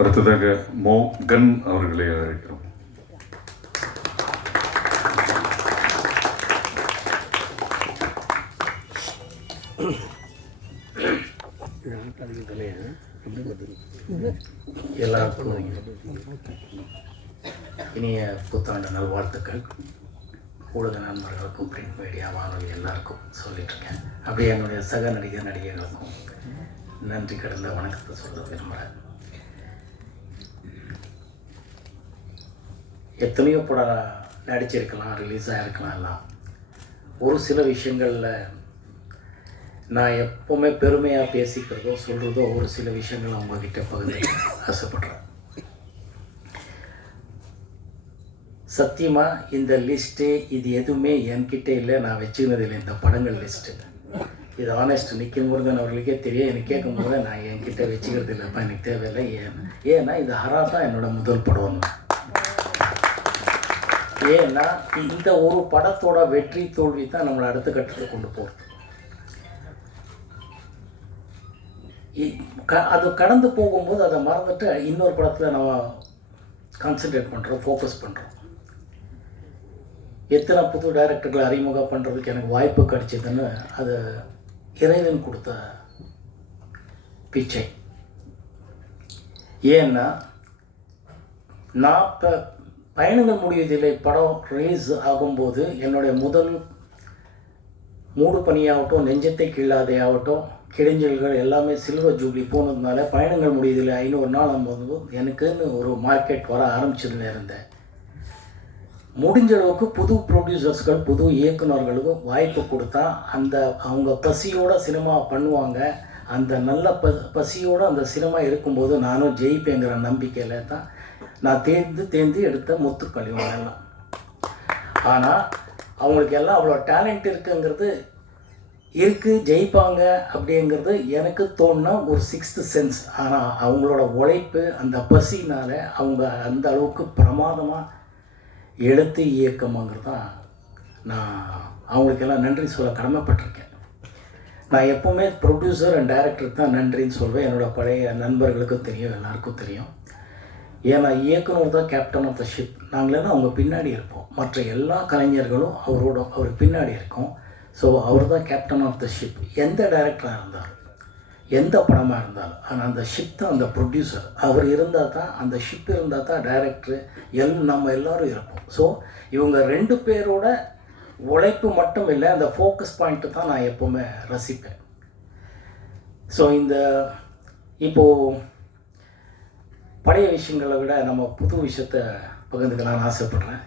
அடுத்ததாக மோகன் அவர்களை அழைக்கிறோம். எல்லாருக்கும் இனிய புத்தாண்டு நல்வாழ்த்துக்கள். ஊடக நண்பர்களுக்கும் பிரிண்ட் மீடியா வானொலி எல்லாருக்கும் சொல்லிட்டுருக்கேன். அப்படியே என்னுடைய சக நடிகர்களுக்கும் நன்றி கடந்த வணக்கத்தை சொல்ல விரும்புகிறேன். எத்தனையோ படம் நடிச்சிருக்கலாம், ரிலீஸ் ஆகிருக்கலாம். எல்லாம் ஒரு சில விஷயங்களில் நான் எப்போவுமே பெருமையாக பேசிக்கிறதோ சொல்கிறதோ ஒரு சில விஷயங்கள் அவங்கக்கிட்ட பகிர்ந்து ஆசைப்படுறேன். சத்தியமாக இந்த லிஸ்ட்டு இது எதுவுமே என்கிட்ட இல்லை, நான் வச்சுக்கினது இல்லை. இந்த படங்கள் லிஸ்ட்டு இது ஆனஸ்ட் நிக்கில் முருகன் அவர்களுக்கே தெரியும். எனக்கு கேட்கும்போது நான் என்கிட்ட வச்சுக்கிறது இல்லைப்பா, எனக்கு தேவையில்லை. ஏன்னா இது ஹரா தான் என்னோட முதல் படம். ஏன்னா இந்த ஒரு படத்தோட வெற்றி தோல்வி தான் நம்மளை அடுத்த கட்டத்துக்கு கொண்டு போகிறது. அது கடந்து போகும்போது அதை மறந்துட்டு இன்னொரு படத்தில் நம்ம கான்சென்ட்ரேட் பண்ணுறோம், ஃபோக்கஸ் பண்ணுறோம். எத்தனை புது டைரக்டர்களை அறிமுகம் பண்ணுறதுக்கு எனக்கு வாய்ப்பு கிடைச்சதுன்னு அது இறைவன் கொடுத்த பிச்சை. ஏன்னா நான் இப்போ பயணங்கள் முடிவதில்லை படம் ரிலீஸ் ஆகும்போது என்னுடைய முதல் மூடு பணியாகட்டும், நெஞ்சத்தை கிள்ளாதே ஆகட்டும், கிழிஞ்சல்கள் எல்லாமே சில்வர் ஜூப்ளி போனதுனால பயணங்கள் முடிவதில்லை 500 நாள் போது எனக்குன்னு ஒரு மார்க்கெட் வர ஆரம்பிச்சதுன்னு இருந்தேன். முடிஞ்ச அளவுக்கு புது ப்ரொடியூசர்ஸ்கள் புது இயக்குநர்களுக்கும் வாய்ப்பு கொடுத்தா அவங்க பசியோட சினிமா பண்ணுவாங்க. அந்த நல்ல பசியோடு அந்த சினிமா இருக்கும்போது நானும் ஜெயிப்பேங்கிற நம்பிக்கையில் தான் நான் தேர்ந்து எடுத்த முத்துக்கள் இவங்கெல்லாம். ஆனால் அவங்களுக்கு எல்லாம் அவ்வளோ டேலண்ட் இருக்குங்கிறது இருக்குது, ஜெயிப்பாங்க அப்படிங்கிறது எனக்கு தோணுனா ஒரு 6th சென்ஸ். ஆனால் அவங்களோட உழைப்பு அந்த பசினால் அவங்க அந்த அளவுக்கு பிரமாதமாக எடுத்து இயக்கமாங்கிறது தான் நான் அவங்களுக்கெல்லாம் நன்றி சொல்ல கடமைப்பட்டிருக்கேன். நான் எப்போவுமே ப்ரொடியூசர் அண்ட் டைரக்டருக்கு தான் நன்றின்னு சொல்வேன். என்னோடய பழைய நண்பர்களுக்கும் தெரியும், எல்லாருக்கும் தெரியும். ஏன்னா இயக்குனர் தான் கேப்டன் ஆஃப் த ஷிப். நாங்களெல்லாம் அவங்க பின்னாடி இருப்போம். மற்ற எல்லா கலைஞர்களும் அவர் பின்னாடி இருக்கோம். ஸோ அவர் தான் கேப்டன் ஆஃப் த ஷிப். எந்த டைரக்டராக இருந்தாலும் எந்த படமாக இருந்தாலும் ஆனால் அந்த ஷிப் தான் அந்த ப்ரொடியூசர். அவர் இருந்தால் தான் அந்த ஷிப் இருந்தால் தான் டைரக்டரு நம்ம எல்லோரும் இருப்போம். ஸோ இவங்க 2 பேரோட உழைப்பு மட்டும் இல்லை, அந்த ஃபோக்கஸ் பாயிண்ட்டு தான் நான் எப்போவுமே ரசிப்பேன். ஸோ இப்போது பழைய விஷயங்களை விட நம்ம புது விஷயத்தை பகிர்ந்துக்கலாம்னு ஆசைப்படுறேன்.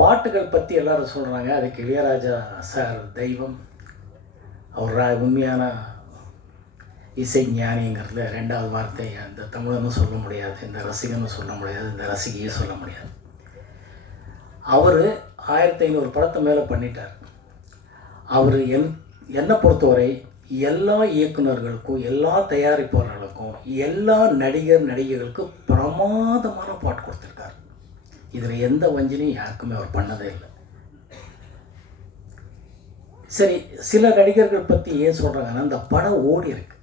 பாட்டுகள் பற்றி எல்லோரும் சொல்கிறாங்க. அதுக்கு இளையராஜா சார் தெய்வம், அவர் உண்மையான இசை ஞானிங்கிறதுல 2வது வார்த்தை அந்த தமிழனும் சொல்ல முடியாது, இந்த ரசிகனும் சொல்ல முடியாது, இந்த ரசிகையும் சொல்ல முடியாது. அவர் 1500 படத்தை மேலே பண்ணிட்டார். அவர் என்னை பொறுத்தவரை எல்லா இயக்குநர்களுக்கும், எல்லா தயாரிப்பாளர்களுக்கும், எல்லா நடிகர்களுக்கும் பிரமாதமான பாட்டு கொடுத்துருக்கார். இதில் எந்த வஞ்சனையும் யாருக்குமே அவர் பண்ணதே இல்லை. சரி, சில நடிகர்கள் பற்றி ஏன் சொல்கிறாங்கன்னா அந்த படம் ஓடி இருக்கு.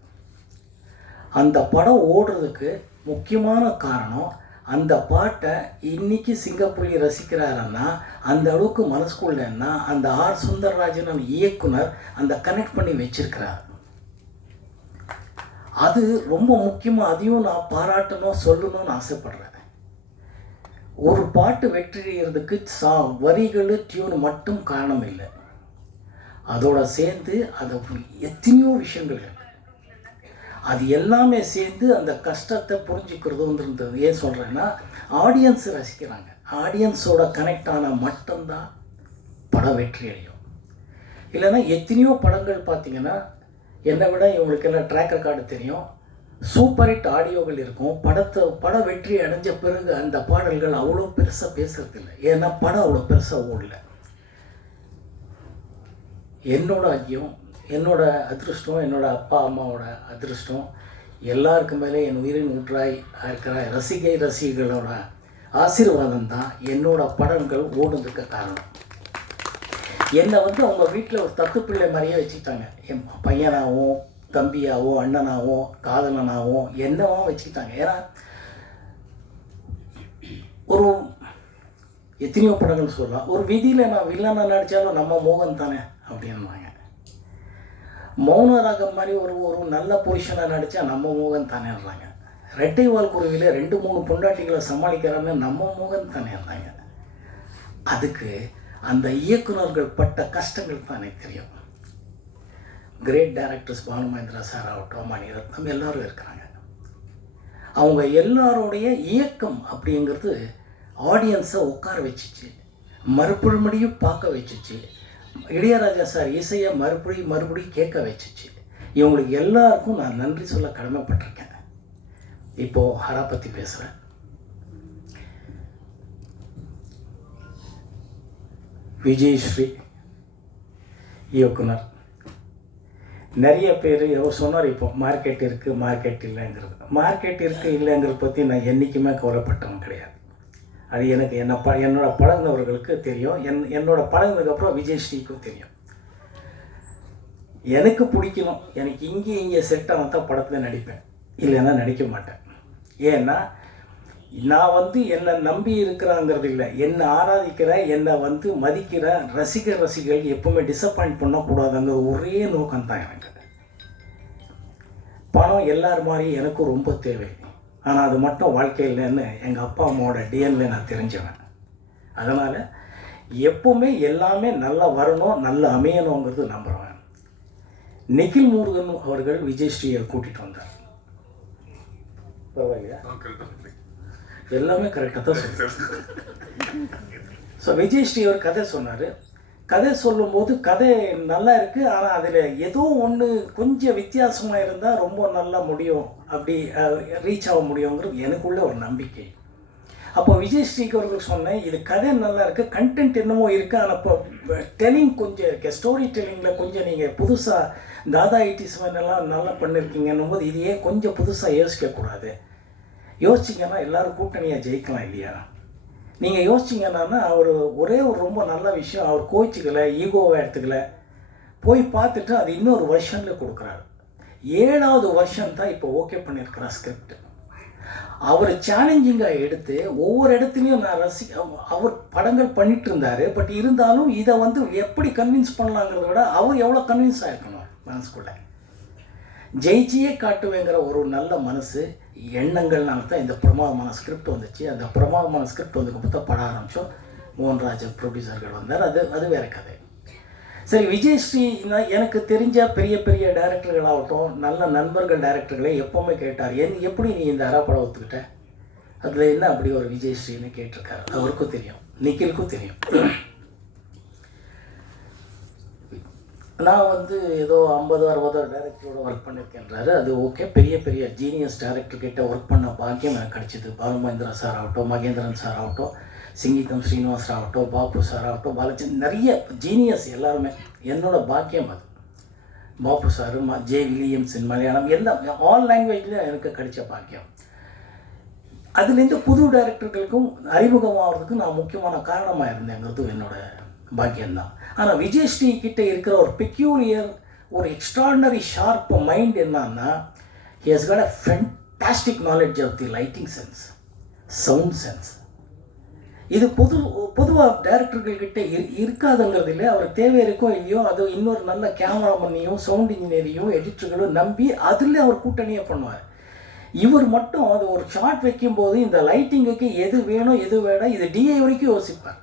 அந்த படம் ஓடுறதுக்கு முக்கியமான காரணம் அந்த பாட்டை இன்றைக்கி சிங்கப்புலி ரசிக்கிறாருன்னா அந்த அளவுக்கு மனசுக்குள்ளேன்னா அந்த ஆர் சுந்தரராஜன் இயக்குனர் அந்த கனெக்ட் பண்ணி வச்சிருக்கிறார். அது ரொம்ப முக்கியமாக. அதையும் நான் பாராட்டணும், சொல்லணும்னு ஆசைப்படுறேன். ஒரு பாட்டு வெற்றியறதுக்கு வரிகள் டியூன் மட்டும் காரணம் இல்லை, அதோட சேர்ந்து அது எத்தனையோ விஷயங்கள் இருக்கு. அது எல்லாமே சேர்ந்து அந்த கஷ்டத்தை புரிஞ்சுக்கிறதுன்றது ஏன் சொல்கிறேன்னா ஆடியன்ஸ் ரசிக்கிறாங்க. ஆடியன்ஸோட கனெக்ட் ஆனால் மட்டும்தான் படம் வெற்றி அடையும். இல்லைன்னா எத்தனையோ படங்கள் பார்த்திங்கன்னா என்னை விட இவங்களுக்கெல்லாம் ட்ராக் ரெக்கார்டு தெரியும். சூப்பர் ஹிட் ஆடியோகள் இருக்கும். படம் வெற்றி அடைஞ்ச பிறகு அந்த பாடல்கள் அவ்வளோ பெருசாக பேசுறதில்லை. ஏன்னா படம் அவ்வளோ பெருசாக ஓடல. என்னோட ஐயம், என்னோட அதிருஷ்டம், என்னோடய அப்பா அம்மாவோட அதிருஷ்டம், எல்லாருக்கு மேலே என் உயிரின் ஊற்றாய் இருக்கிற ரசிகைகளோட ஆசீர்வாதம் தான் என்னோட படங்கள் ஓடுறதுக்கு காரணம். என்னை அவங்க வீட்டில் ஒரு தத்து பிள்ளை மாதிரியே வச்சுக்கிட்டாங்க. என் பையனாகவும் தம்பியாவோ அண்ணனாவோ காதலனாவோ என்னவோ வச்சுக்கிட்டாங்க. ஏன்னா ஒரு எத்தனையோ படங்கள் சொல்லலாம், ஒரு விதியில் நான் வில்லனை நடித்தாலும் நம்ம மோகன் தானே அப்படின்வாங்க. மௌனராகம் மாதிரி ஒரு நல்ல பொசிஷனை நடித்தா நம்ம மோகன் தானேன்றாங்க. ரெட்டைவால் குருவியில் 2-3 பொண்டாட்டிகளை சமாளிக்கிறான்னு நம்ம மோகன் தானேன்றாங்க. அதுக்கு அந்த இயக்குனர்கள் பட்ட கஷ்டங்கள் தான் எனக்கு தெரியும். Great directors Balu Mahendra sir ஆகட்டும், மணிரத்னம் எல்லோரும் இருக்கிறாங்க. அவங்க எல்லாருடைய இயக்கம் அப்படிங்கிறது ஆடியன்ஸை உட்கார வச்சிச்சு, மறுபடியும் பார்க்க வச்சிச்சு. இளையராஜா சார் இசையை மறுபடியும் கேட்க வச்சிச்சு. இவங்களுக்கு எல்லாருக்கும் நான் நன்றி சொல்ல கடமைப்பட்டிருக்கேன். இப்போது ஹரா பற்றி பேசுகிறேன். விஜயஸ்ரீ இயக்குனர். நிறைய பேர் சொன்னார் இப்போ மார்க்கெட் இருக்குது மார்க்கெட் இல்லைங்கிறது. மார்க்கெட் இருக்குது இல்லைங்கிறத பற்றி நான் என்றைக்குமே கவலைப்பட்டவன் கிடையாது. அது எனக்கு என்னோட பழகினவர்களுக்கு தெரியும். என்னோட பழகினதுக்கப்புறம் விஜயஸ்ரீக்கும் தெரியும். எனக்கு பிடிக்கணும், எனக்கு இங்கே செட் ஆனால் தான் படத்தில் நடிப்பேன், இல்லைன்னா நடிக்க மாட்டேன். ஏன்னா நான் என்னை நம்பி இருக்கிறாங்கிறது இல்லை, என்னை ஆராதிக்கிற, என்னை மதிக்கிற ரசிகர்கள் எப்பவுமே டிசப்பாயிண்ட் பண்ணக்கூடாதுங்கிற ஒரே நோக்கம்தான் எனக்கு. பணம் எல்லார் மாதிரி எனக்கும் ரொம்ப தேவை, ஆனால் அது மட்டும் வாழ்க்கையில்னு எங்கள் அப்பா அம்மாவோட டிஎன்ல நான் தெரிஞ்சவன். அதனால் எப்பவுமே எல்லாமே நல்லா வரணும், நல்லா அமையணுங்கிறது நம்புகிறேன். நிகில் முருகன் அவர்கள் விஜயஸ்ரீயை கூட்டிகிட்டு வந்தார். பரவாயில்லையா? எல்லாமே கரெக்டாக தான் சொல்லுங்கள். ஸோ விஜயஸ்ரீ ஒரு கதை சொன்னார். கதை சொல்லும்போது கதை நல்லா இருக்குது, ஆனால் அதில் ஏதோ ஒன்று கொஞ்சம் வித்தியாசமாக இருந்தால் ரொம்ப நல்லா முடியும், அப்படி ரீச் ஆக முடியுங்கிறது எனக்குள்ள ஒரு நம்பிக்கை. அப்போ விஜயஸ்ரீக்கு அவர்கள் சொன்னேன், இது கதை நல்லா இருக்குது, கண்டென்ட் என்னமோ இருக்குது, ஆனால் இப்போ டெல்லிங் கொஞ்சம் இருக்குது, ஸ்டோரி டெல்லிங்கில் கொஞ்சம் நீங்கள் புதுசாக தாதா ஐடிஸ் எல்லாம் நல்லா பண்ணியிருக்கீங்கன்னும் போது இது ஏன் கொஞ்சம் புதுசாக யோசிக்கக்கூடாது? யோசிச்சிங்கன்னா எல்லோரும் கூட்டணியாக ஜெயிக்கலாம் இல்லையா? நீங்கள் யோசிச்சிங்கன்னா ஒரே ஒரு ரொம்ப நல்ல விஷயம், அவர் கோச்சிக்கலை, ஈகோவை எடுத்துக்கல, போய் பார்த்துட்டு அது இன்னொரு வருஷனில் கொடுக்குறாரு. 7வது வருஷம் தான் இப்போ ஓகே பண்ணியிருக்கிறார் ஸ்கிரிப்ட். அவர் சேலஞ்சிங்காக எடுத்து ஒவ்வொரு இடத்துலையும் நான் அவர் படங்கள் பண்ணிட்டு இருந்தார். பட் இருந்தாலும் இதை எப்படி கன்வின்ஸ் பண்ணலாங்கிறத விட அவர் எவ்வளோ கன்வின்ஸ் ஆகிருக்கணும் மனசுக்குள்ளே. ஜெயிச்சியே காட்டுவேங்கிற ஒரு நல்ல மனசு எண்ணங்கள்னால தான் இந்த பிரமாதமான ஸ்கிரிப்ட் வந்துச்சு. அந்த பிரமாதமான ஸ்கிரிப்ட் வந்ததுக்கு தான் பட ஆரம்பித்தோம். மோகன்ராஜ் ப்ரொடியூசர்கள் வந்தார். அது வேறு கதை. சரி, விஜயஸ்ரீ எனக்கு தெரிஞ்ச பெரிய பெரிய டைரக்டர்களாகட்டும், நல்ல நண்பர்கள் டைரக்டர்களை எப்போவுமே கேட்டார், எப்படி நீ இந்த அறா படம் ஒத்துக்கிட்ட, அதில் என்ன அப்படி ஒரு விஜயஸ்ரீன்னு கேட்டிருக்காரு. அவருக்கும் தெரியும், நிக்கிலுக்கும் தெரியும். நான் ஏதோ 50-60 டைரக்டரோட ஒர்க் பண்ணியிருக்கேன்றாரு. அது ஓகே. பெரிய பெரிய ஜீனியஸ் டைரக்டர்கிட்ட ஒர்க் பண்ண பாக்கியம் எனக்கு கிடச்சிது. பாலு மகேந்திரா சார் ஆகட்டும், மகேந்திரன் சார் ஆகட்டும், சிங்கீதம் ஸ்ரீனிவாஸ் ஆகட்டும், பாபு சார் ஆகட்டும், பாலச்சந்திரன், நிறைய ஜீனியஸ் எல்லாருமே என்னோடய பாக்கியம் அது. பாபு சார், ஜே வில்லியம்ஸ் இன் மலையாளம், எல்லாம் ஆல் லாங்குவேஜில் எனக்கு கிடைச்ச பாக்கியம். அதுலேருந்து புது டைரக்டர்களுக்கும் அறிமுகமாகிறதுக்கு நான் முக்கியமான காரணமாக இருந்தேங்கிறது என்னோடய பாக்கியம்தான். ஆனால் விஜயஸ்ரீ கிட்டே இருக்கிற ஒரு பெக்யூலியர், ஒரு எக்ஸ்ட்ராடினரி ஷார்ப் மைண்ட் என்னன்னா, he has got a fantastic knowledge of the lighting sense, sound sense. இது பொதுவாக டைரக்டர்கள்கிட்ட இருக்காதுங்கிறது இல்லை. அவர் தேவை இருக்கோ இல்லையோ, அது இன்னொரு நல்ல கேமராமேனையும் சவுண்ட் இன்ஜினியரையும் எடிட்டர்களும் நம்பி அதில் அவர் கூட்டணியை பண்ணுவார். இவர் மட்டும் அது ஒரு ஷார்ட் வைக்கும்போது இந்த லைட்டிங்குக்கு எது வேணும் எது வேணும் இது டிஐ வரைக்கும் யோசிப்பார்.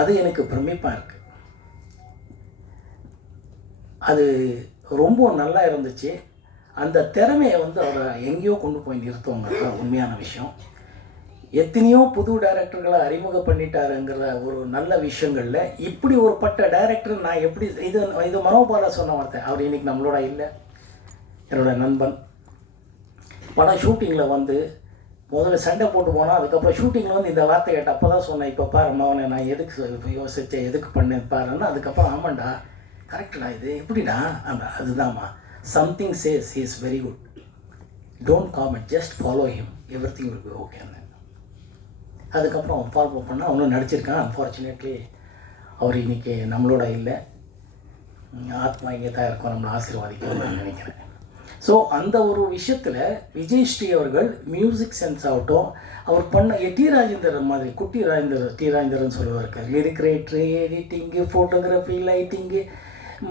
அது எனக்கு பிரமிப்பாக இருக்குது. அது ரொம்ப நல்லா இருந்துச்சு. அந்த திறமையை அவரை எங்கேயோ கொண்டு போய் நிறுத்துவாங்க தான் உண்மையான விஷயம். எத்தனையோ புது டைரக்டர்களை அறிமுகம் பண்ணிட்டாருங்கிற ஒரு நல்ல விஷயங்களில் இப்படி ஒரு பட்ட டைரக்டர் நான் எப்படி இது மனோபாலா சொன்ன வார்த்தை. அவர் இன்றைக்கி நம்மளோட இல்லை, என்னோடய நண்பன். படம் ஷூட்டிங்கில் முதல்ல சண்டை போட்டு போனால், அதுக்கப்புறம் ஷூட்டிங்கில் இந்த வார்த்தை கேட்ட அப்போ தான் சொன்னேன், இப்போ பாரு மகனை நான் எதுக்கு யோசித்தேன், எதுக்கு பண்ணேன் பாருன்னா, அதுக்கப்புறம் ஆமாண்டா கரெக்டடா, இது எப்படிடா, அதுதான்மா, something says he is very good, don't comment, just follow him, everything will be ஓகேன்னு. அதுக்கப்புறம் அவன் ஃபாலோ பண்ணால் அவனும் நடிச்சிருக்கான். அன்ஃபார்ச்சுனேட்லி அவர் இன்றைக்கி நம்மளோட இல்லை. ஆத்மா இங்கே தான் இருக்கும், நம்மளை ஆசீர்வாதிக்கணும்னு நினைக்கிறேன். ஸோ அந்த ஒரு விஷயத்தில் விஜய் ஸ்ரீ அவர்கள் மியூசிக் சென்ஸ் ஆகட்டும், அவர் பண்ண டி ராஜேந்தர் மாதிரி குட்டி ராஜேந்தர், டி ராஜேந்தர்னு சொல்லுவார், லிரிக் ரைட்ரு, எடிட்டிங்கு, ஃபோட்டோகிராஃபி, லைட்டிங்கு,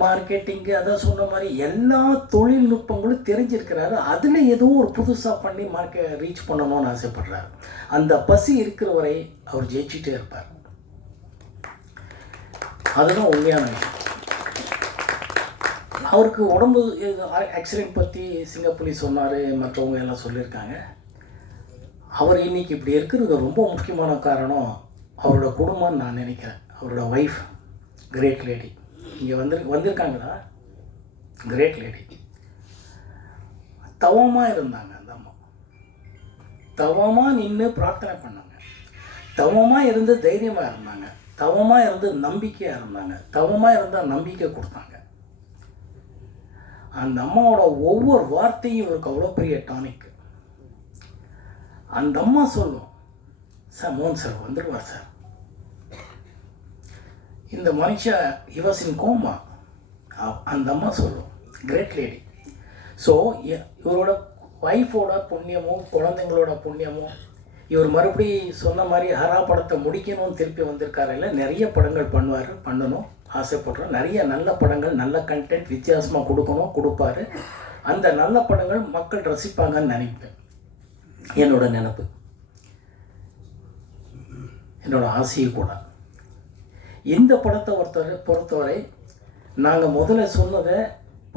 மார்க்கெட்டிங்கு, அதான் சொன்ன மாதிரி எல்லா தொழில்நுட்பங்களும் தெரிஞ்சிருக்கிறாரு. அதில் ஏதோ ஒரு புதுசாக பண்ணி ரீச் பண்ணணும்னு ஆசைப்படுறாரு. அந்த பசி இருக்கிற வரை அவர் ஜெயிச்சுட்டே இருப்பார். அதுதான் உண்மையான விஷயம். அவருக்கு உடம்பு ஆக்சிடெண்ட் பற்றி சிங்கப்புலி சொன்னார், மற்றவங்க எல்லாம் சொல்லியிருக்காங்க. அவர் இன்றைக்கி இப்படி இருக்கிறது ரொம்ப முக்கியமான காரணம் அவரோட குடும்பம்னு நான் நினைக்கிறேன். அவரோட ஒய்ஃப் கிரேட் லேடி இங்கே வந்திருக்காங்களா, கிரேட் லேடி. தவமாக இருந்தாங்க அந்த அம்மா, தவமாக நின்று பிரார்த்தனை பண்ணாங்க, தவமாக இருந்து தைரியமாக இருந்தாங்க, தவமாக இருந்து நம்பிக்கையாக இருந்தாங்க, தவமாக இருந்தால் நம்பிக்கை கொடுத்தாங்க. அந்த அம்மாவோட ஒவ்வொரு வார்த்தையும் இவருக்கு அவ்வளோ பெரிய டானிக். அந்த அம்மா சொல்லும், சார் மோகன் சார் வந்துடுவார் சார், இந்த மனுஷன் இவசின் கோமா, அந்த அம்மா சொல்லும், கிரேட் லேடி. ஸோ இவரோட ஒய்ஃபோட புண்ணியமும் குழந்தைங்களோட புண்ணியமும், இவர் மறுபடி சொன்ன மாதிரி ஹரா படத்தை முடிக்கணும்னு திருப்பி வந்திருக்காரு. இல்லை, நிறைய படங்கள் பண்ணணும் ஆசைப்படுறோம். நிறைய நல்ல படங்கள், நல்ல கண்டென்ட் வித்தியாசமாக கொடுப்பாரு. அந்த நல்ல படங்கள் மக்கள் ரசிப்பாங்கன்னு நினைப்பேன். என்னோட நினைப்பு, என்னோட ஆசையும் கூட. இந்த படத்தை பொறுத்தவரை நாங்கள் முதல்ல சொன்னதை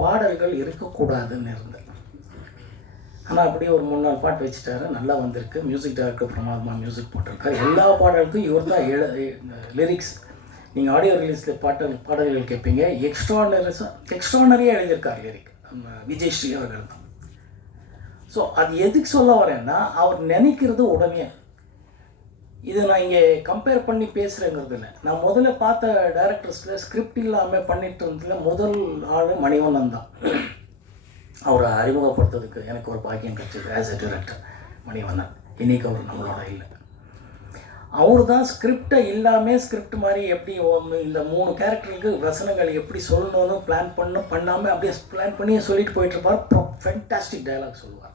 பாடல்கள் இருக்கக்கூடாதுன்னு இருந்தேன். ஆனால் அப்படியே ஒரு 3-4 பாட்டு வச்சுட்டாரு, நல்லா வந்திருக்கு. மியூசிக் டைரக்டர் பிரமாதமாக மியூசிக் போட்டிருக்காரு. எல்லா பாடலுக்கும் இவர் தான் லிரிக்ஸ். நீங்கள் ஆடியோ ரிலீஸில் பாடல்கள் கேட்பீங்க, எக்ஸ்ட்ரானரியாக எழுதியிருக்கார் லிரிக் விஜய் ஸ்ரீ அவர்கள் தான். ஸோ அது எதுக்கு சொல்ல வரேன்னா, அவர் நினைக்கிறது உடனே. இது நான் இங்கே கம்பேர் பண்ணி பேசுகிறேங்கிறது இல்லை. நான் முதல்ல பார்த்த டைரக்டர்ஸில் ஸ்கிரிப்ட் இல்லாமல் பண்ணிட்டு இருந்ததுல முதல் ஆள் மணிவண்ணன் தான். அவரை அறிமுகப்படுத்துறதுக்கு எனக்கு ஒரு பாக்கியம் கிடைச்சது ஆஸ் எ டைரக்டர். மணிவண்ணன் இன்றைக்கி அவர் நம்மளோட இல்லை. அவர் தான் ஸ்கிரிப்டை இல்லாமல் ஸ்கிரிப்ட் மாதிரி எப்படி இந்த 3 கேரக்டருக்கு வசனங்கள் எப்படி சொல்லணும்னு பண்ணாமல் அப்படியே பிளான் பண்ணி சொல்லிட்டு போயிட்டுருப்பார். ஃபென்டாஸ்டிக் டயலாக் சொல்லுவார்.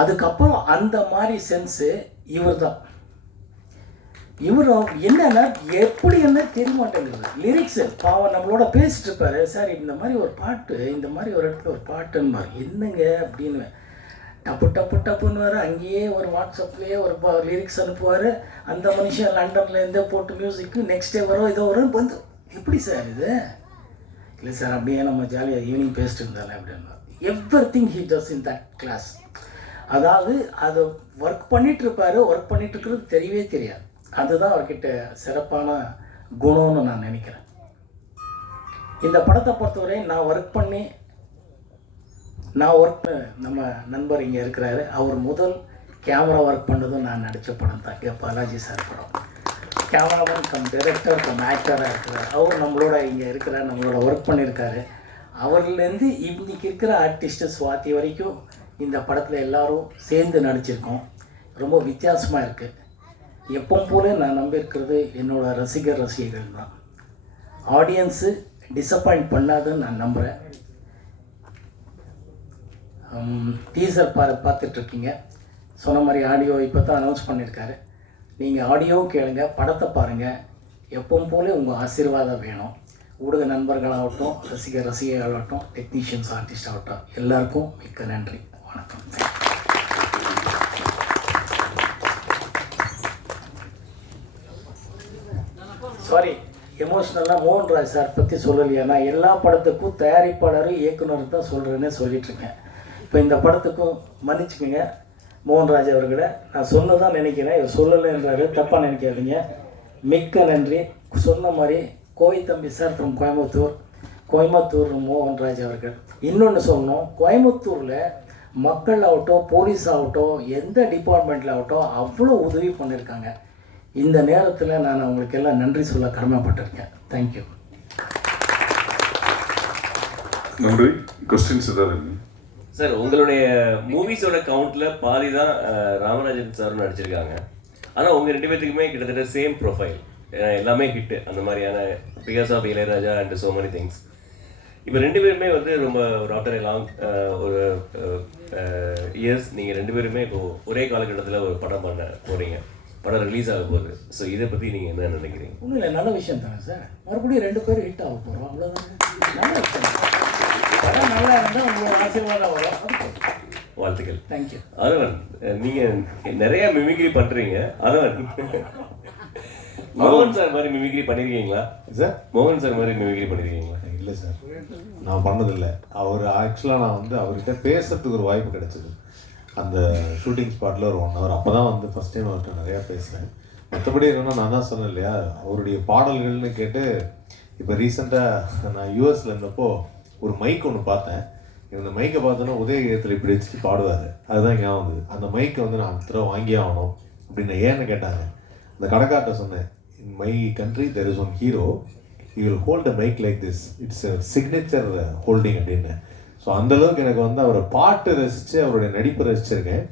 அதுக்கப்புறம் அந்த மாதிரி சென்ஸு இவர் தான். இவர் என்னன்னா எப்படி என்ன தெரிய மாட்டேங்குது. லிரிக்ஸு பாவம் நம்மளோட பேசிட்டு இருப்பாரு, சார் இந்த மாதிரி ஒரு பாட்டு, இந்த மாதிரி ஒரு இடத்துல ஒரு பாட்டுன்னு என்னங்க அப்படின்னு டப்புன்னு வர அங்கேயே ஒரு வாட்ஸ்அப்லேயே ஒரு லிரிக்ஸ் அனுப்புவார். அந்த மனுஷன் லண்டன்லேருந்தே போட்டு மியூசிக்கு நெக்ஸ்ட் டே வரும், இதோ வரும் வந்து, எப்படி சார் இது? இல்லை சார் அப்படியே நம்ம ஜாலியாக ஈவினிங் பேசிட்டு இருந்தாலே அப்படின்னா. Everything he does in that class. அதாவது அது ஒர்க் பண்ணிகிட்ருப்பார், ஒர்க் பண்ணிகிட்ருக்கிறது தெரியவே தெரியாது. அதுதான் அவர்கிட்ட சிறப்பான குணம்னு நான் நினைக்கிறேன். இந்த படத்தை பொறுத்தவரை நம்ம நண்பர் இங்கே இருக்கிறாரு. அவர் முதல் கேமரா ஒர்க் பண்ணதும் நான் நடித்த படம் தான் பாலாஜி சார் படம். கேமராமேன் கம் டைரக்டர் கம் ஆக்டராக இருக்கிறார். அவர் நம்மளோட இங்கே இருக்கிறார், நம்மளோட ஒர்க் பண்ணியிருக்காரு. அவர்லேருந்து இன்றைக்கி இருக்கிற ஆர்டிஸ்ட்டு சுவாதி வரைக்கும் இந்த படத்தில் எல்லோரும் சேர்ந்து நடிச்சிருக்கோம். ரொம்ப வித்தியாசமாக இருக்குது. எப்பவும் போல நான் நம்பியிருக்கிறது என்னோடய ரசிகர்கள் தான். ஆடியன்ஸு டிசப்பாயிண்ட் பண்ணாதுன்னு நான் நம்புகிறேன். டீசர் பார்த்துட்ருக்கீங்க. சொன்ன மாதிரி ஆடியோ இப்போ தான் அனௌன்ஸ் பண்ணியிருக்காரு. நீங்கள் ஆடியோ கேளுங்க, படத்தை பாருங்கள். எப்பவும் போல உங்கள் ஆசீர்வாதம் வேணும். ஊடக நண்பர்களாகட்டும், ரசிகர்களாகட்டும், டெக்னீஷியன்ஸ், ஆர்டிஸ்ட் ஆகட்டும், எல்லாருக்கும் மிக்க நன்றி. வணக்கம். சாரி, எமோஷ்னலாக மோகன்ராஜ் சார் பற்றி சொல்லலையா? நான் எல்லா படத்துக்கும் தயாரிப்பாளரும் இயக்குனர் தான் சொல்கிறேன்னு சொல்லிட்டுருக்கேன். இப்போ இந்த படத்துக்கும் மன்னிச்சுக்கோங்க மோகன்ராஜ் அவர்களை. நான் சொன்னதான் நினைக்கிறேன், இவர் சொல்லலைன்றாரு, தப்பாக நினைக்காதீங்க. மிக்க நன்றி. சொன்ன மாதிரி கோவை தம்பி சார் ஃப்ரம் கோயம்புத்தூர் மோகன்ராஜ் அவர்கள். இன்னொன்று சொல்லணும், கோயம்புத்தூரில் மக்கள் ஆகட்டும், போலீஸ் ஆகட்டும், எந்த டிபார்ட்மெண்ட்டில் ஆகட்டும் அவ்வளோ உதவி பண்ணியிருக்காங்க. இந்த நேரத்தில் நான் அவங்களுக்கு எல்லாம் நன்றி சொல்ல கடமைப்பட்டிருக்கேன். தேங்க்யூ. நன்றி. கொஸ்டின்ஸ் ஏதாவது சார்? உங்களுடைய மூவிஸோட கவுண்டில் பாதி தான் ராமராஜன் சார் நடிச்சிருக்காங்க. ஆனால் உங்கள் 2 பேர்த்துக்குமே கிட்டத்தட்ட சேம் ப்ரொஃபைல். எல்லாமே ஹிட்டு அந்த மாதிரியான because of Ilaiyaraaja and so many things. இப்போ 2 பேருமே வந்து ரொம்ப ஒரு ஆஃப்டர் ஏ லாங் ஒரு இயர்ஸ் நீங்கள் 2 பேருமே இப்போ ஒரே காலகட்டத்தில் ஒரு படம் பண்ண போகிறீங்க, படம் ரிலீஸ் ஆக போகுது. ஸோ இதை பற்றி நீங்கள் என்ன நினைக்கிறீங்க? ஒன்றும் இல்லை, நல்ல விஷயம் தானே சார். மறுபடியும் 2 பேரும் ஹிட் ஆக போகிறோம், அவ்வளோதான். நல்ல விஷயம். படம் நல்லா இருந்தால் உங்களோட ஆசீர்வாதம் வரும். வாழ்த்துக்கள். தேங்க்யூ. அரவன், நீங்கள் நிறைய மிமிக்ரி பண்ணுறீங்க. அரவன், மோகன் சார் மாதிரி மிமிக்ரி பண்ணியிருக்கீங்களா சார்? மோகன் சார் மாதிரி மிமிக்ரி பண்ணியிருக்கீங்களா? இல்லை சார், நான் பண்ணதில்லை. அவர் ஆக்சுவலாக நான் வந்து அவர்கிட்ட பேசுறதுக்கு ஒரு வாய்ப்பு கிடைச்சிது அந்த ஷூட்டிங் ஸ்பாட்டில் ஒரு 1 hour. அப்போ தான் வந்து ஃபஸ்ட் டைம் அவர்கிட்ட நிறையா பேசினேன். மற்றபடி என்னென்னா நான் தான் சொன்னேன் இல்லையா, அவருடைய பாடல்கள்னு கேட்டு இப்போ ரீசெண்டாக நான் யூஎஸில் இருந்தப்போ ஒரு மைக் ஒன்று பார்த்தேன். இந்த மைக்கை பார்த்தோன்னா உதயகீதத்தில் இப்படி வச்சுட்டு பாடுவார். அதுதான் ஞாபகம் வந்தது. அந்த மைக்கை வந்து நான் தடவை வாங்கி ஆகணும் அப்படின்னு ஏன்னு கேட்டாங்க. அந்த கடைக்கார்ட்ட சொன்னேன், in my country there is one hero, you will hold a mike like this, it's a signature holding அப்படின்னு. ஸோ அந்தளவுக்கு எனக்கு வந்து அவரை பாட்டு ரசித்து அவருடைய நடிப்பை ரசிச்சிருக்கேன்.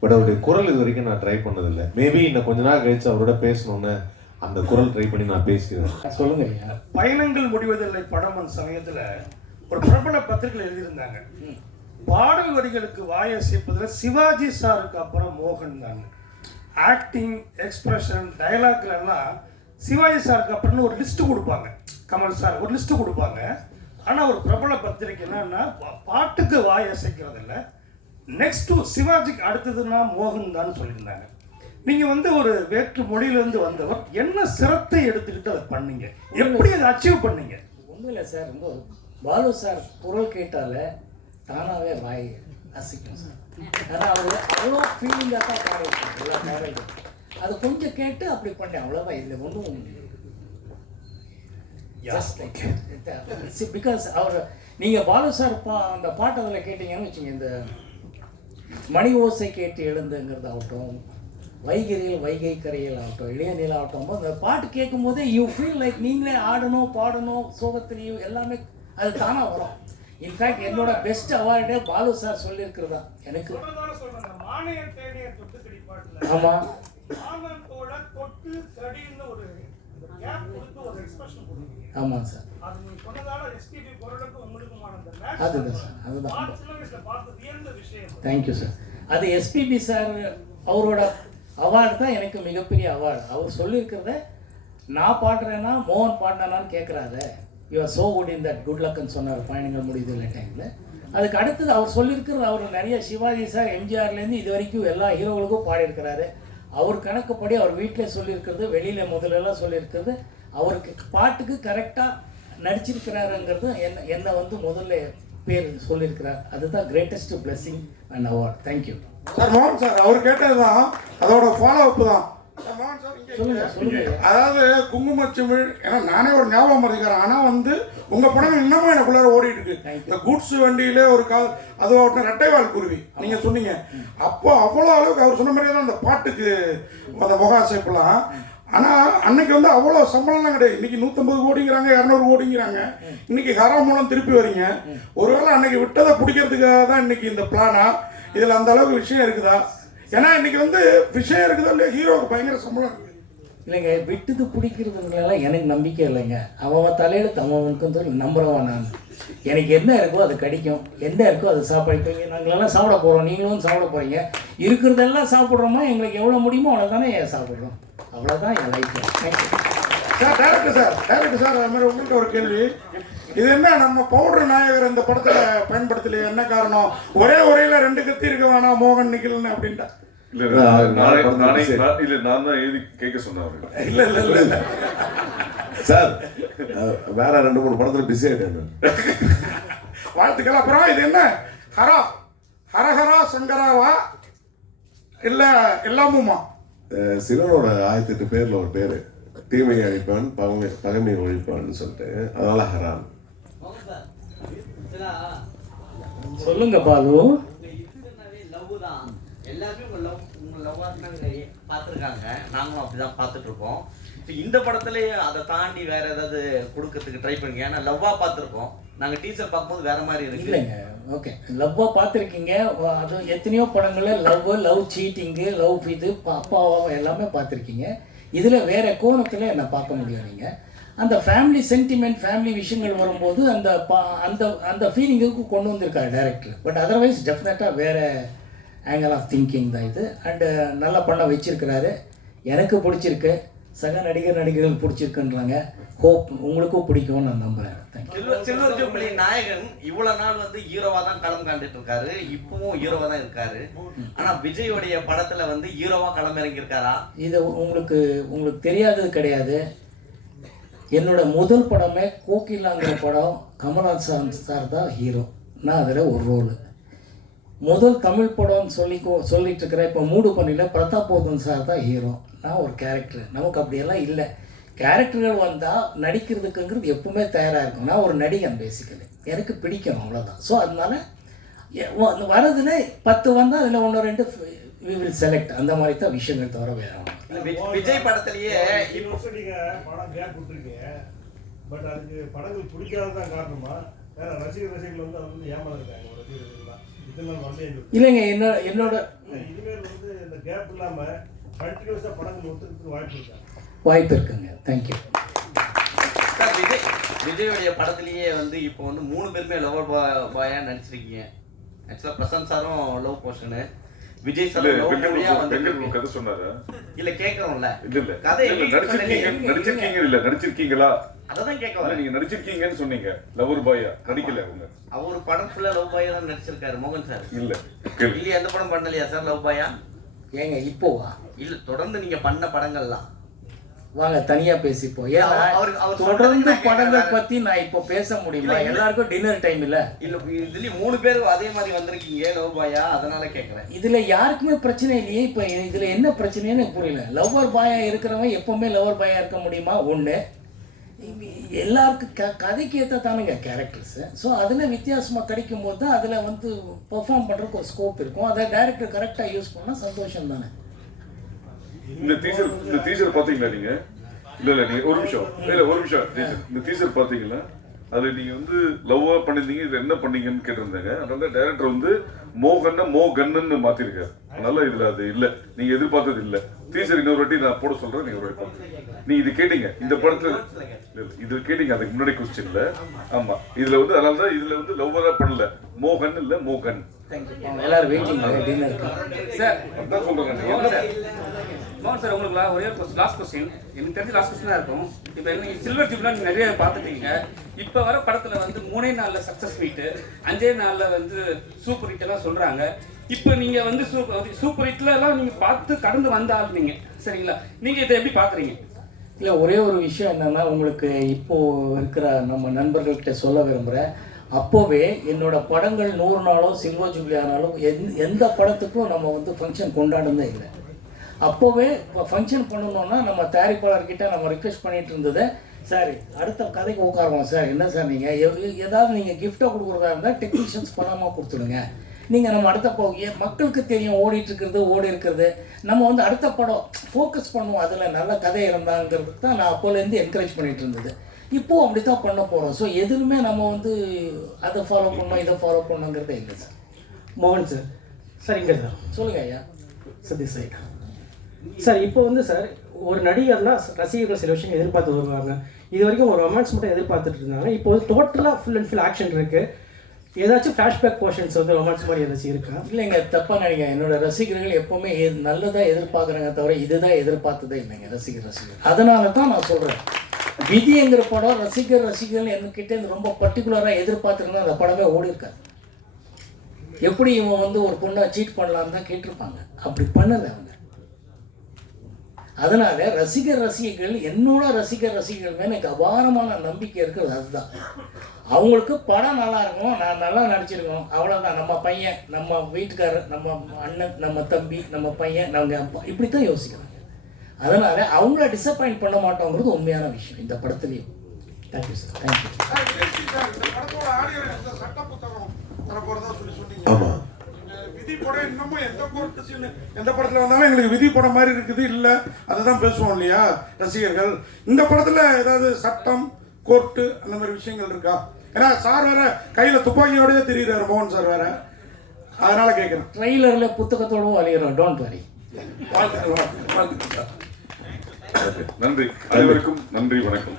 பட் அவருடைய குரல் இது வரைக்கும் நான் ட்ரை பண்ணதில்லை. மேபி இன்னும் கொஞ்ச நாள் கழிச்சு அவரோட பேசணுன்னு அந்த குரல் ட்ரை பண்ணி நான் பேசிக்கிறேன். சொல்லுங்க ஐயா. பயணங்கள் முடிவதில்லை படம் அந்த சமயத்தில் ஒரு பிரபல பத்திரிகையில் எழுதியிருந்தாங்க, பாடல் வரிகளுக்கு வாயை சேர்ப்பதில் சிவாஜி சாருக்கு அப்புறம் மோகன் தான். ஆக்டிங், எக்ஸ்பிரஷன், டைலாக்ல எல்லாம் சிவாஜி சாருக்கு அப்புறம்னு ஒரு லிஸ்ட்டு கொடுப்பாங்க. கமல் சார் ஒரு லிஸ்ட்டு கொடுப்பாங்க. ஆனால் ஒரு பிரபல பத்திரிகை என்னன்னா பாட்டுக்கு வாய் அசைக்கிறது இல்லை, நெக்ஸ்ட் டு சிவாஜிக்கு அடுத்ததுன்னா மோகன் தான் சொல்லியிருந்தாங்க. நீங்கள் வந்து ஒரு வேற்று மொழியிலேருந்து வந்தவர், என்ன சிரத்தை எடுத்துக்கிட்டு அதை பண்ணீங்க, எப்படி அதை அச்சீவ் பண்ணீங்க? ஒன்றும் இல்லை சார், ரொம்ப பாலு சார் குரல் கேட்டாலே தானாகவே வாய் அசைக்கும் சார். ஏன்னா அவர் அவ்வளோ ஃபீலிங்காக தான் பாடிருக்காங்க எல்லா பாடல்கள். அது கொஞ்சம் கேட்டு அப்படி பண்ணேன், அவ்வளோதான். இதில் ஒன்றும் ஜஸ்ட் லைக் பிகாஸ் அவர் நீங்கள் பாலு சார் அந்த பாட்டு அதில் கேட்டிங்கன்னு வச்சுங்க, இந்த மணி ஓசை கேட்டு எழுந்துங்கிறது ஆகட்டும், வைகரியில் வைகை கரையில் ஆகட்டும், இளைய நிலா ஆகட்டும், அந்த பாட்டு கேட்கும் போதே யூ ஃபீல் லைக் நீங்களே ஆடணும், பாடணும், சோகத்திலையும் எல்லாமே அது தானாக வரும். இன்ஃபேக்ட் என்னோட பெஸ்ட் அவார்டே பாலு சார் சொல்லியிருக்கிறதா எனக்கு. ஆமாம், ஆமாம் சார், அதுதான் சார், அதுதான். Thank you sir. அது எஸ்பிபி சார் அவரோட அவார்டு தான் எனக்கு மிகப்பெரிய அவார்டு. அவர் சொல்லியிருக்கிறத நான் பாடுறேன்னா மோகன் பாடினான்னு கேட்குறாரு. You're so good in that good லக்குன்னு சொன்னார் பயணங்கள் முடியுது இல்லை டைமில். அதுக்கு அடுத்தது அவர் சொல்லியிருக்கிறது, அவர் நிறைய சிவாஜி சார் எம்ஜிஆர்லேருந்து இது வரைக்கும் எல்லா ஹீரோகளுக்கும் பாடியிருக்கிறாரு. அவர் கணக்குப்படி அவர் வீட்டிலே சொல்லியிருக்கிறது, வெளியில் முதலெல்லாம் சொல்லியிருக்கிறது, அவருக்கு பாட்டுக்கு கரெக்டாக நடிச்சிருக்கிறாருங்கிறது என்னை வந்து முதல்ல பேர் சொல்லியிருக்கிறார். அதுதான் greatest blessing and award. Thank you sir. மோகன் சார் அவர் கேட்டதுதான் அதோட ஃபாலோ அப் தான். அதாவது குங்குமச்சிமிழ், ஏன்னா நானே ஒரு ஞாபகம் மதிக்கிறேன். ஆனால் வந்து உங்கள் படம் இன்னமும் எனக்குள்ளார ஓடிட்டு இருக்கு. இந்த கூட்ஸ் வண்டியிலே ஒரு அது ரெட்டைவால் குருவி நீங்கள் சொன்னீங்க. அப்போ அவ்வளோ அளவுக்கு அவர் சொன்ன மாதிரியே தான் அந்த பாட்டுக்கு அந்த முக அசைப்பெல்லாம். ஆனால் அன்னைக்கு வந்து அவ்வளோ சம்பளம்லாம் கிடையாது. இன்னைக்கு 150 கோடிங்கிறாங்க, 200 கோடிங்கிறாங்க. இன்னைக்கு ஹரா மூலம் திருப்பி வரீங்க. ஒருவேளை அன்னைக்கு விட்டதை பிடிக்கிறதுக்காக தான் இன்னைக்கு இந்த பிளானா? இதில் அந்த அளவுக்கு விஷயம் இருக்குதா? ஏன்னா இன்னைக்கு வந்து விஷயம் இருக்குதா இல்லையா, ஹீரோவுக்கு பயங்கர சம்பளம் இருக்குது. இல்லைங்க, விட்டுது பிடிக்கிறதுங்களெல்லாம் எனக்கு நம்பிக்கை இல்லைங்க. அவன் தலையெழுத்து அவனுக்கு நம்புறவன் நான். எனக்கு என்ன இருக்கோ அது கிடைக்கும், என்ன இருக்கோ அது சாப்பிடுங்க. நாங்களெல்லாம் சாப்பிட போகிறோம், நீங்களும் சாப்பிட போகிறீங்க. இருக்கிறதெல்லாம் சாப்பிட்றோமா, எங்களுக்கு எவ்வளோ முடியுமோ அவ்வளோதானே சாப்பிட்றோம். அவ்வளோதான் என் லைஃப். சார் டேரக்டர் சார் அது மாதிரி உங்கள்கிட்ட ஒரு கேள்வி. இது என்ன நம்ம பவுடர் நாயகர் இந்த படத்தில் பயன்படுத்தலையே, என்ன காரணம்? ஒரே உரையில் 2 கத்தி இருக்க வேணாம் மோகன் நிக்கில்னு அப்படின்ட்டா? நான் தான் எழுதி கேட்க சொன்னேன். இல்ல சார் வேற 2-3 படத்துல பிஸி ஆயிட்டேன். வாழ்த்துக்கள். அப்புறம் இது என்ன ஹரஹரா சங்கராவா இல்ல எல்லாமுமா? சிவனோட 1008 பேர்ல ஒரு பேரு, தீமையை அழிப்பான் பகைமையை ஒழிப்பான்னு சொல்லிட்டு, அதனால ஹரான். சொல்லுங்க பாலு. எல்லாருமே உங்க லவ்வாக பார்த்துருக்காங்க, நாங்களும் அப்படிதான் பார்த்துட்டு இருக்கோம். இப்போ இந்த படத்துலேயே அதை தாண்டி வேற ஏதாவது கொடுக்கறதுக்கு ட்ரை பண்ணுங்க. ஏன்னா லவ்வா பார்த்துருக்கோம், நாங்கள் டீச்சர் பார்க்கும்போது வேற மாதிரி இருக்கு. இல்லைங்க, ஓகே, லவ்வாக பார்த்துருக்கீங்க. அது எத்தனையோ படங்களில் லவ் சீட்டிங்கு, லவ் இது அப்பாவும் எல்லாமே பார்த்துருக்கீங்க. இதில் வேறு கோணத்தில் என்னை பார்க்க முடியும். நீங்கள் அந்த ஃபேமிலி சென்டிமெண்ட், ஃபேமிலி விஷயங்கள் வரும்போது அந்த அந்த அந்த ஃபீலிங்குக்கு கொண்டு வந்திருக்காரு டைரக்டர். பட் அதர்வைஸ் டெஃபினட்டாக வேறு ஆங்கிள் ஆஃப் திங்கிங் தான் இது. அண்டு நல்லா பண்ண வச்சிருக்கிறாரு. எனக்கு பிடிச்சிருக்கு, சக நடிகர்கள் பிடிச்சிருக்குன்றாங்க. ஹோப் உங்களுக்கும் பிடிக்கும்னு நான் நம்புகிறேன். தேங்க்யூ. சில்வர் ஜூப்ளி நாயகன் இவ்வளவு நாள் வந்து ஹீரோவா தான் களம் காண்டுட்டு இருக்காரு, இப்பவும் ஹீரோவா தான் இருக்காரு. ஆனா விஜயோடைய படத்துல வந்து ஹீரோவா களம் இறங்கி இருக்காரா? இது உங்களுக்கு தெரியாதது கிடையாது. என்னோட முதல் படமே கோகிலாங்கிற படம். கமல்ஹாசன் சார் தான் ஹீரோ, நான் அதில் ஒரு ரோலு. முதல் தமிழ் படம்னு சொல்லிட்டு இருக்கிறேன். இப்போ மூடு பண்ணியில் பிரதாப் போதன் சார் தான் ஹீரோ, நான் ஒரு கேரக்டர். நமக்கு அப்படியெல்லாம் இல்லை. கேரக்டர்கள் வந்தால் நடிக்கிறதுக்குங்கிறது எப்பவுமே தயாராக இருக்கும். நான் ஒரு நடிகன் பேசிக்கலி, எனக்கு பிடிக்கும், அவ்வளோதான். ஸோ அதனால வரதுல 10 வந்தால் அதில் 1-2 we will select. அந்த மாதிரி தான் விஷயங்கள் தவிர வேறு. விஜய் படத்திலேயே படம் கேப் கொடுத்துருக்கீங்க, பட் அதுக்கு படங்கள் பிடிக்காததான் காரணமா? வேற ரசிகர்கள் வந்து அது வந்து ஏமாந்துருக்காங்க ஒரு ரசிகர்கள்லாம். இதெல்லாம் வந்து இல்லைங்க, என்னோட இனிமேல் வந்து இந்த கேப் இல்லாம கண்டினியூஸா படங்கள் ஒத்துக்கிறதுக்கு வாய்ப்பு இருக்குங்க. Thank you sir. விஜயோடைய படத்திலேயே வந்து இப்போ வந்து 3 பேருமே லவர் பாயா நடிச்சிருக்கீங்க. ஆக்சுவலா பிரசாந்த் சாரும் லவ் போர்ஷனு, விஜய் சார் கதை சொன்னாரா? இல்ல கேக்குறோம்ல, இல்ல கதை நடிச்சிருக்கீங்களா? அதான் கேட்க வரேன். நீங்க நடிச்சிருக்கீங்கன்னு சொன்னீங்க, லவர் பாயா நடிக்கல. அவங்க அவர் படம் ஃபுல்லா லவ் பாயா தான் நடிச்சிருக்காரு மோகன் சார். இல்ல இல்ல எந்த படம் பண்ணலையா சார் லவ் பாயா? ஏங்க இப்போவா? இல்ல தொடர்ந்து நீங்க பண்ண படங்கள்லாம் வாங்க தனியாக பேசிப்போம். ஏன்னா தொடர்ந்து படங்கள் பற்றி நான் இப்போ பேச முடியுமா? எல்லாருக்கும் டின்னர் டைம் இல்லை. இல்லை இதுலேயும் 3 பேர் அதே மாதிரி வந்திருக்கீங்க லவ் பாயா, அதனால கேட்குறேன். இதில் யாருக்குமே பிரச்சனை இல்லையே. இப்போ இதில் என்ன பிரச்சனைன்னு எனக்கு புரியல. லவ்வர் பாயா இருக்கிறவன் எப்போவுமே லவர் பாயா இருக்க முடியுமா? ஒன்று, எல்லாருக்கும் கதைக்கு ஏற்ற தானுங்க கேரக்டர்ஸு. ஸோ அதில் வித்தியாசமாக கிடைக்கும் போது தான் அதில் வந்து பெர்ஃபார்ம் பண்ணுறதுக்கு ஒரு ஸ்கோப் இருக்கும். அதை டைரக்டர் கரெக்டாக யூஸ் பண்ணால் சந்தோஷம் தானே. இந்த டீசர் பாத்தீங்களா நீங்க? இல்ல நீங்க ஒரு நிமிஷம் இந்த டீசர் பாத்தீங்களா? அது நீங்க வந்து லவ்வா பண்ணிருந்தீங்க, இது என்ன பண்ணீங்கன்னு கேட்டிருந்தாங்க. அதனால டைரக்டர் வந்து மோகன்னு மாத்திருக்காரு. அதனால இதுல அது இல்ல, நீங்க எதிர்பார்த்தது இல்ல. டீசர் இன்னொரு வாட்டி நான் போட சொல்றேன், நீங்க ஒரு வாட்டி நீ இது கேட்டீங்க. இந்த படத்துல இது கேட்டீங்க அதுக்கு முன்னாடி கொஸ்டின்ல. ஆமா, இதுல வந்து அதனாலதான் இதுல வந்து லவ்வரா பண்ணல, மோகன் இல்ல மோகன். எல்லாரும் வெயிட்டிங் டின்னர் சார். அதான் சொல்றேன். மோகன் சார், உங்களுக்கு ஒரே லாஸ்ட் கொஸ்டின், எனக்கு தெரிஞ்ச லாஸ்ட் கொஸ்டினாக இருக்கும். இப்போ நீங்கள் சில்வர் ஜூப்லாம் நீங்கள் நிறைய பார்த்துட்டீங்க. இப்போ வர படத்தில் வந்து 3 நாளில் சக்ஸஸ் மீட்டு, 5 நாளில் வந்து சூப்பர் ஹிட்டெல்லாம் சொல்கிறாங்க. இப்போ நீங்கள் வந்து சூப்பர் ஹிட்லலாம் நீங்கள் பார்த்து கடந்து வந்த ஆள் நீங்கள், சரிங்களா? நீங்கள் இதை எப்படி பார்க்குறீங்க? இல்லை, ஒரே ஒரு விஷயம் என்னென்னா, உங்களுக்கு இப்போது இருக்கிற நம்ம நண்பர்கள்கிட்ட சொல்ல விரும்புகிறேன். அப்போவே என்னோட படங்கள் 100 நாளோ சில்வர் ஜூப்ளி ஆனாலும் எந்த படத்துக்கும் நம்ம வந்து ஃபங்க்ஷன் கொண்டாடுனதே இல்லை. அப்போவே இப்போ ஃபங்க்ஷன் பண்ணணுன்னா நம்ம தயாரிப்பாளர்கிட்ட நம்ம ரிக்வெஸ்ட் பண்ணிகிட்டு இருந்தது, சார் அடுத்த கதைக்கு உட்காருவோம் சார், என்ன சார் நீங்கள் ஏதாவது நீங்கள் கிஃப்டாக கொடுக்குறதா இருந்தால் டெக்னீஷியன்ஸ் பண்ணாமல் கொடுத்துடுங்க. நீங்கள் நம்ம அடுத்த மக்களுக்கு தெரியும் ஓடி இருக்கிறது. நம்ம வந்து அடுத்த படம் ஃபோக்கஸ் பண்ணுவோம், அதில் நல்ல கதை இருந்தாங்கிறது தான் நான் அப்போலேருந்து என்கரேஜ் பண்ணிகிட்டு இருந்தது. இப்போது அப்படி தான் பண்ண போகிறோம். ஸோ எதுவுமே நம்ம வந்து அதை ஃபாலோ பண்ணோம் இதை ஃபாலோ பண்ணோங்கிறதே இல்லை சார். மோகன் சார். சார் இங்கே சார் சொல்லுங்கள் ஐயா. சதீஷ் சார். சார் இப்போ வந்து சார் ஒரு நடிகர்னால் ரசிகர்கள் சில விஷயங்கள் எதிர்பார்த்து வருவாங்க. இது வரைக்கும் ஒரு ரொமான்ஸ் மட்டும் எதிர்பார்த்துட்டு இருந்தாங்க. இப்போ வந்து டோட்டலாக ஃபுல் அண்ட் ஃபுல் ஆக்ஷன் இருக்குது. ஏதாச்சும் ஃப்ளாஷ்பேக் போர்ஷன்ஸ் வந்து ரொமான்ஸ் மாதிரி ஏதாச்சும் இருக்கா? இல்லைங்க, தப்பாக நினைங்க. என்னோடய ரசிகர்கள் எப்போவுமே நல்லதாக எதிர்பார்க்குறாங்க தவிர இதுதான் எதிர்பார்த்ததே இல்லைங்க ரசிகர். அதனால தான் நான் சொல்கிறேன், விதிங்கிற படம் ரசிகர்கள் என்கிட்ட ரொம்ப பர்டிகுலராக எதிர்பார்த்துருந்தா அந்த படமே ஓடி இருக்காது. எப்படி இவன் வந்து ஒரு பொண்ணை சீட் பண்ணலான்னு தான் கேட்டிருப்பாங்க. அப்படி பண்ணலை அவங்க. அதனால் ரசிகர்கள் என்னோட ரசிகர்கள் மேலே எனக்கு அபாரமான நம்பிக்கை இருக்கிறது. அதுதான் அவங்களுக்கு படம் நல்லா இருக்கணும், நான் நல்லா நடிச்சிருக்கணும், அவ்வளோதான். நம்ம பையன், நம்ம வீட்டுக்காரர், நம்ம அண்ணன், நம்ம தம்பி, நம்ம பையன், நாங்கள் அப்பா, இப்படி தான் யோசிக்கிறாங்க. அதனால் அவங்கள டிசப்பாயிண்ட் பண்ண மாட்டோங்கிறது உண்மையான விஷயம் இந்த படத்துலேயும். Thank you sir. தேங்க்யூ. ஆமாம், விதி படம் இன்னமும் எந்த படத்துல வந்தாலும் எங்களுக்கு விதி படம் மாதிரி இருக்குது, இல்லை அதை தான் பேசுவோம் இல்லையா ரசிகர்கள். இந்த படத்துல ஏதாவது சட்டம், கோர்ட்டு அந்த மாதிரி விஷயங்கள் இருக்கா? ஏன்னா சார் வேற கையில துப்பாக்கியோடய தெரியுறாரு, மோகன் சார் வேற, அதனால கேட்குறேன். ட்ரெய்லரில் புத்தகத்தோடவும் வரைகிறோம். Don't worry. வாழ்த்துக்கள். நன்றி, அனைவருக்கும் நன்றி, வணக்கம்.